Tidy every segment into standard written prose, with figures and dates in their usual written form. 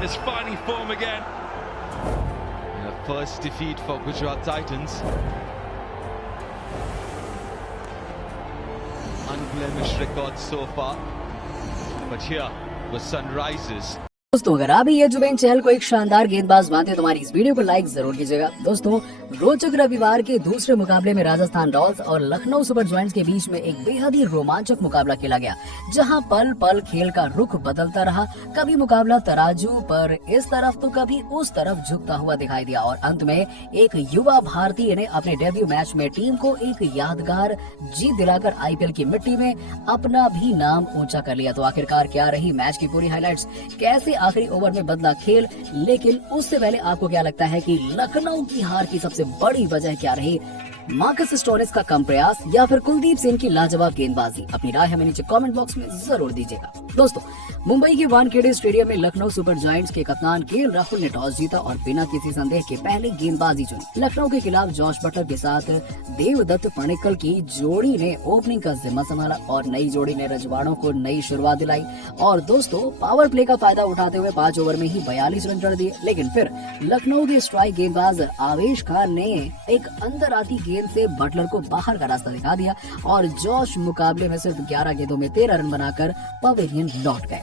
His finding form again. The first defeat for Gujarat Titans. Unblemished record so far. But here was Sunrisers. दोस्तों अगर आप भी ये जुबेन चहल को एक शानदार गेंदबाज मानते हैं तो हमारी इस वीडियो को लाइक जरूर कीजिएगा। दोस्तों रोचक रविवार के दूसरे मुकाबले में राजस्थान रॉयल्स और लखनऊ सुपर जायंट्स के बीच में एक बेहद ही रोमांचक मुकाबला खेला गया, जहां पल पल खेल का रुख बदलता रहा। कभी मुकाबला तराजू पर इस तरफ तो कभी उस तरफ झुकता हुआ दिखाई दिया और अंत में एक युवा भारतीय ने अपने डेब्यू मैच में टीम को एक यादगार जीत दिलाकर आईपीएल की मिट्टी में अपना भी नाम ऊंचा कर लिया। तो आखिरकार क्या रही मैच की पूरी हाइलाइट्स, कैसे आखिरी ओवर में बदला खेल, लेकिन उससे पहले आपको क्या लगता है कि लखनऊ की हार की सबसे बड़ी वजह क्या रही? मार्कस स्टोनिस का कम प्रयास या फिर कुलदीप सेन की लाजवाब गेंदबाजी? अपनी राय हमें नीचे कमेंट बॉक्स में जरूर दीजिएगा। दोस्तों मुंबई के वानखेड़े स्टेडियम में लखनऊ सुपर जायंट्स के कप्तान केएल राहुल ने टॉस जीता और बिना किसी संदेह के पहले गेंदबाजी चुनी। लखनऊ के खिलाफ जॉश बटलर के साथ देवदत्त पडिक्कल की जोड़ी ने ओपनिंग का जिम्मा संभाला और नई जोड़ी ने रजवाड़ों को नई शुरुआत दिलाई। और दोस्तों पावर प्ले का फायदा उठाते हुए 5 ओवर में ही 42 रन जड़ दिए, लेकिन फिर लखनऊ के स्ट्राइक गेंदबाज आवेश खान ने एक अंदर आती गेंद से बटलर को बाहर का रास्ता दिखा दिया और जॉश मुकाबले में सिर्फ 11 गेंदों में 13 रन बनाकर पवेलियन लौट गए।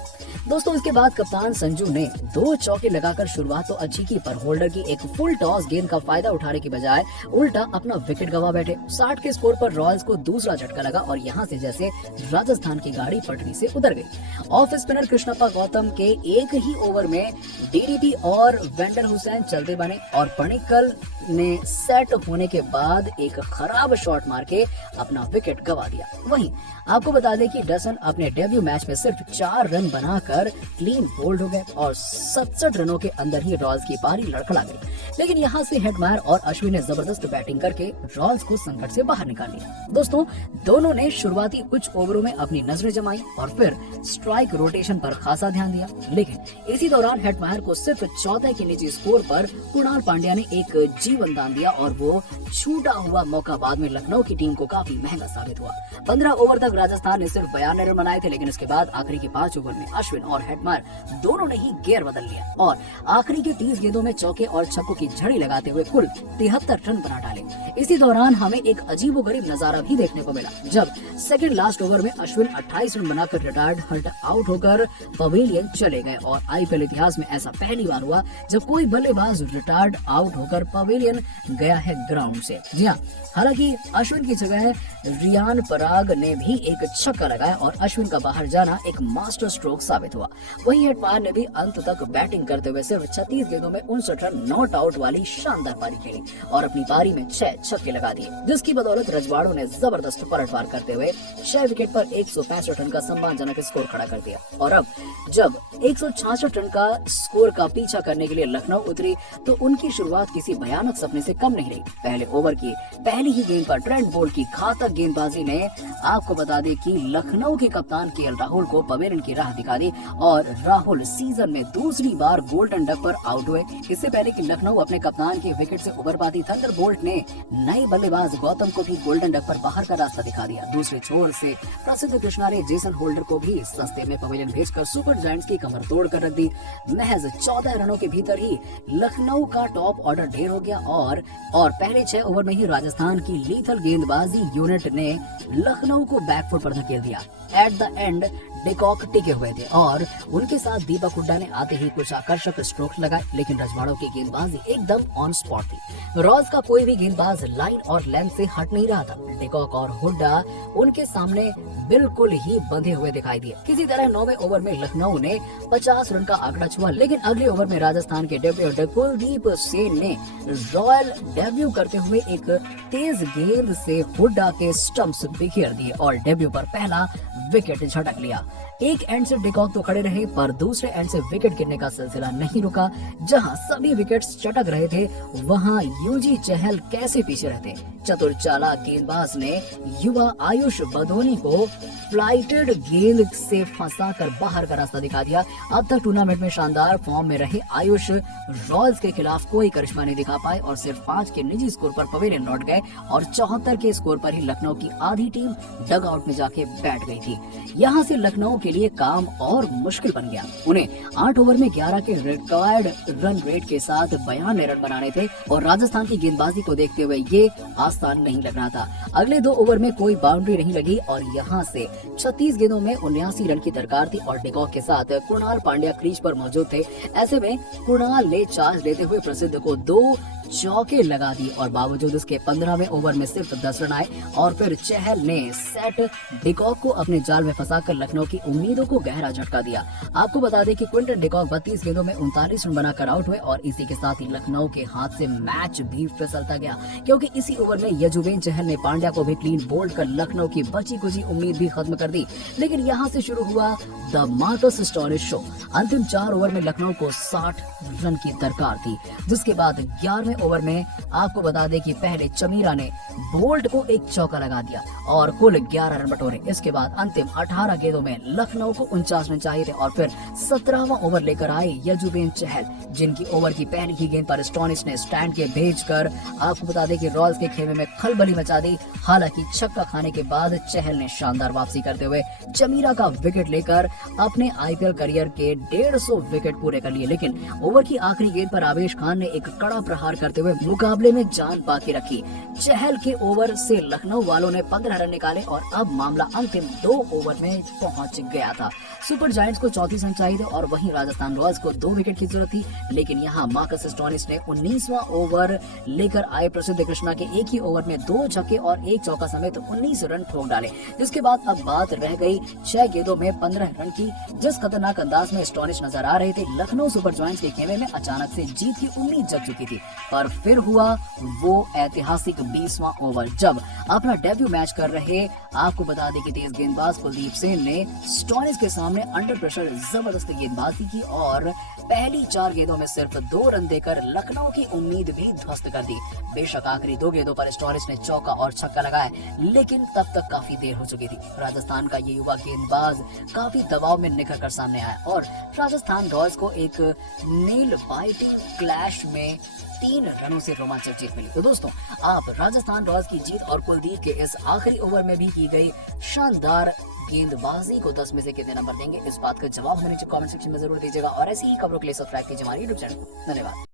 दोस्तों इसके बाद कप्तान संजू ने 2 चौके लगाकर शुरुआत तो अच्छी की, पर होल्डर की एक फुल टॉस गेंद का फायदा उठाने की बजाय उल्टा अपना विकेट गवा बैठे। 60 के स्कोर पर रॉयल्स को दूसरा झटका लगा और यहां से जैसे राजस्थान की गाड़ी पटरी से उतर गई। ऑफ स्पिनर कृष्णप्पा गौतम के एक ही ओवर में डीडीपी और वेंडर हुसैन चलते बने और पडिक्कल ने सेट होने के बाद एक खराब शॉट मार के अपना विकेट गवा दिया। वहीं आपको बता दें कि डसन अपने डेब्यू मैच में सिर्फ 4 रन बनाकर क्लीन बोल्ड हो गए और 67 रनों के अंदर ही रॉयल्स की पारी लड़खड़ा गई। लेकिन यहां से हेटमायर और अश्विन ने जबरदस्त बैटिंग करके रॉयल्स को संकट से बाहर निकाल लिया। दोस्तों दोनों ने शुरुआती कुछ ओवरों में अपनी नजरें जमाई और फिर स्ट्राइक रोटेशन पर खासा ध्यान दिया, लेकिन इसी दौरान हेटमायर को सिर्फ 14 के निजी स्कोर पर कुणाल पांड्या ने एक जीवन दान दिया और वो छूटा हुआ मौका बाद में लखनऊ की टीम को काफी महंगा साबित हुआ। 15 ओवर तक राजस्थान ने सिर्फ 92 रन बनाए थे, लेकिन इसके बाद आखिरी के 5 ओवर में अश्विन और हेटमायर दोनों ने ही गियर बदल लिया और आखिरी के 30 गेंदों में चौके और छक्कों की झड़ी लगाते हुए कुल 73 रन बना डाले। इसी दौरान हमें एक अजीबोगरीब नजारा भी देखने को मिला, जब सेकंड लास्ट ओवर में अश्विन 28 रन बनाकर रिटायर्ड हर्ट आउट होकर पवेलियन चले गए और आईपीएल इतिहास में ऐसा पहली बार हुआ जब कोई बल्लेबाज रिटायर्ड आउट होकर पवेलियन गया है ग्राउंड से। जी हाँ, हालांकि अश्विन की जगह रियान पराग ने भी एक छक्का लगाया और अश्विन का बाहर जाना एक मास्टर स्ट्रोक साबित हुआ। वहीं हेटमायर ने भी अंत तक बैटिंग करते हुए सिर्फ 36 गेंदों में 59 रन नॉट आउट वाली शानदार पारी खेली और अपनी पारी में 6 छक्के लगा दिए, जिसकी बदौलत रजवाड़ों ने जबरदस्त पलटवार करते हुए 6 विकेट पर 165 रन का सम्मानजनक स्कोर खड़ा कर दिया। और अब जब 166 रन का स्कोर का पीछा करने के लिए लखनऊ उतरी तो उनकी शुरुआत किसी भयानक सपने से कम नहीं रही। पहले ओवर की पहली ही गेंद पर ट्रेंट बोल्ट की घातक गेंदबाजी ने आपको बता दें कि लखनऊ के कप्तान केएल राहुल को पवेलियन की राह दिखा दी और राहुल सीजन में दूसरी बार गोल्डन डक पर आउट हुए। इससे पहले कि लखनऊ अपने कप्तान के विकेट से उबर पाती, थंडरबोल्ट ने नए बल्लेबाज गौतम को भी गोल्डन डक पर बाहर का रास्ता दिखा दिया। दूसरे छोर से प्रसिद्ध कृष्णा ने जेसन होल्डर को भी सस्ते में पवेलियन भेजकर सुपर जायंट्स की कमर तोड़ कर रख दी। महज 14 रनों के भीतर ही लखनऊ का टॉप ऑर्डर ढेर हो गया और पहले 6 ओवर में ही राजस्थान की लीथल गेंदबाजी यूनिट ने लखनऊ को बैकफुट पर धकेल दिया। एट द एंड डिकॉक टिके हुए थे और उनके साथ दीपक हुड्डा ने आते ही कुछ आकर्षक स्ट्रोक्स लगाए, लेकिन रजवाड़ों की गेंदबाजी एकदम ऑन स्पॉट थी। रॉयल्स का कोई भी गेंदबाज लाइन और लेंथ से हट नहीं रहा था। डिकॉक और हुड्डा उनके सामने बिल्कुल ही बंधे हुए दिखाई दिए। किसी तरह 9वें ओवर में लखनऊ ने 50 रन का आंकड़ा छुआ, लेकिन अगले ओवर में राजस्थान के डेब्यू कुलदीप सेन ने रॉयल डेब्यू करते हुए एक तेज गेंद से हुड्डा के स्टंप्स बिखेर दिए और डेब्यू पर पहला विकेट झटक लिया। एक एंड से डिकॉक तो खड़े रहे, पर दूसरे एंड से विकेट गिरने का सिलसिला नहीं रुका। जहां सभी विकेट्स चटक रहे थे, वहां यूजी चहल कैसे पीछे रहते। चतुर चालाक गेंदबाज ने युवा आयुष बदोनी को फ्लाइटेड गेंद से फंसाकर बाहर का रास्ता दिखा दिया। अब तक टूर्नामेंट में शानदार फॉर्म में रहे आयुष रॉयल्स के खिलाफ कोई करिश्मा नहीं दिखा पाए और सिर्फ 5 के निजी स्कोर पर पवेलियन लौट गए और 74 के स्कोर पर ही लखनऊ की आधी टीम डग आउट में जाके बैठ गई थी। यहाँ से लखनऊ के लिए काम और मुश्किल बन गया। उन्हें 8 ओवर में 11 के रिक्वायर्ड रन रेट के साथ 92 रन बनाने थे और राजस्थान की गेंदबाजी को देखते हुए ये आसान नहीं लग रहा था। अगले 2 ओवर में कोई बाउंड्री नहीं लगी और यहाँ से 36 गेंदों में 79 रन की दरकार थी और डिकॉक के साथ कुणाल पांड्या क्रीज पर मौजूद थे। ऐसे में कुणाल ने चार्ज लेते हुए प्रसिद्ध को 2 चौके लगा दी और बावजूद इसके 15वें ओवर में सिर्फ 10 रन आए और फिर चहल ने सेट डिकॉक को अपने जाल में फंसाकर लखनऊ की उम्मीदों को गहरा झटका दिया। आपको बता दें कि क्विंटन डिकॉक 32 गेंदों में 39 रन बनाकर आउट हुए और इसी के साथ ही लखनऊ के हाथ से मैच भी फिसलता गया, क्योंकि इसी ओवर में यजुवेंद्र चहल ने पांड्या को भी क्लीन बोल्ड कर लखनऊ की बची कुची उम्मीद भी खत्म कर दी। लेकिन यहाँ से शुरू हुआ द मार्कस स्टोनिस शो। अंतिम 4 ओवर में लखनऊ को 60 रन की दरकार थी, जिसके बाद 11वें ओवर में आपको बता दें कि पहले चमीरा ने बोल्ट को एक चौका लगा दिया और कुल 11 रन बटोरे। इसके बाद अंतिम 18 गेंदों में लखनऊ को 49 रन चाहिए थे और फिर 17वां ओवर लेकर आए यजुवेंद्र चहल, जिनकी ओवर की पहली ही गेंद पर स्टोनिस ने स्टैंड के भेजकर आपको बता दें कि रॉयल्स के खेमे में खलबली मचा दी। हालांकि छक्का खाने के बाद चहल ने शानदार वापसी करते हुए चमीरा का विकेट लेकर अपने आईपीएल करियर के 150 विकेट पूरे कर लिए। लेकिन ओवर की आखिरी गेंद पर आवेश खान ने एक कड़ा प्रहार करते हुए मुकाबले में जान बाकी रखी। चहल के ओवर से लखनऊ वालों ने 15 रन निकाले और अब मामला अंतिम 2 ओवर में पहुंच गया था। सुपर जायंट्स को 34 रन चाहिए थे और वहीं राजस्थान रॉयल्स को 2 विकेट की जरूरत थी। लेकिन यहाँ मार्कस स्टोनिस ने 19वां ओवर लेकर आए प्रसिद्ध कृष्णा के एक ही ओवर में 2 छक्के और 1 चौका समेत 19 रन ठोक डाले, जिसके बाद अब बात रह गई 6 गेंदों में 15 रन की। जिस खतरनाक अंदाज में स्टोनिस नजर आ रहे थे, लखनऊ सुपर जायंट्स के खेमे में अचानक से जीत की उम्मीद जग चुकी थी। पर फिर हुआ वो ऐतिहासिक 20वां ओवर जब अपना डेब्यू मैच कर रहे आपको बता दें कि तेज गेंदबाज कुलदीप सेन ने स्टोनिस के सामने अंडर प्रेशर जबरदस्त गेंदबाजी की और पहली 4 गेंदों में सिर्फ 2 रन देकर लखनऊ की उम्मीद भी ध्वस्त कर दी। बेशक आखिरी 2 गेंदों पर स्टोनिस ने चौका और छक्का लगाया, लेकिन तब तक काफी देर हो चुकी थी। राजस्थान का ये युवा गेंदबाज काफी दबाव में निकल कर सामने आया और राजस्थान रॉयल्स को एक नेल बाइटिंग क्लैश में 3 रनों से रोमांचक जीत मिली। तो दोस्तों, आप राजस्थान रॉयल्स की जीत और कुलदीप के इस आखिरी ओवर में भी की गई शानदार गेंदबाजी को 10 में से कितने नंबर देंगे? इस बात का जवाब हमें नीचे कमेंट सेक्शन में जरूर दीजिएगा और ऐसी ही खबरों के लिए सब्सक्राइब कीजिए हमारे YouTube चैनल को। धन्यवाद।